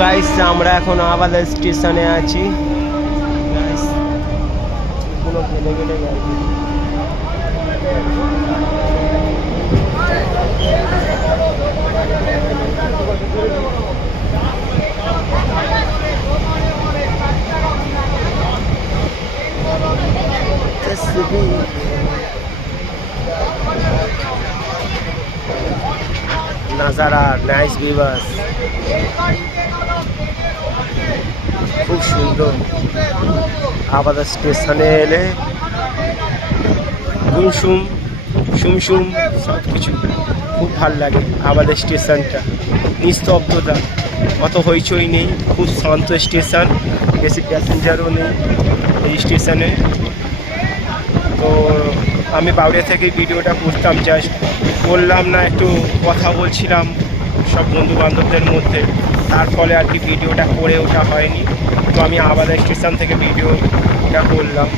Guys আমরা এখন আবাদা স্টেশনে আছি। গাইস পুরো গেলে গেলে গাড়ি। नज़ारा नाइस ভিউয়ার্স, খুব সুন্দর। আবাদা স্টেশনে এলে গুমসুম সুমসুম সব কিছু খুব ভাল লাগে। আবাদা স্টেশনটা নিস্তব্ধতা, অত হইচই নেই, খুব শান্ত স্টেশন, বেশি প্যাসেঞ্জারও নেই এই স্টেশনে। তো আমি বাউরিয়া থেকে ভিডিওটা করতাম, জাস্ট বললাম না, একটু কথা বলছিলাম সব বন্ধু বান্ধবদের মধ্যে, তার ফলে আর কি ভিডিওটা করে ওঠা হয়নি। তো আমি আবাদা স্টেশন থেকে ভিডিওটা করলাম।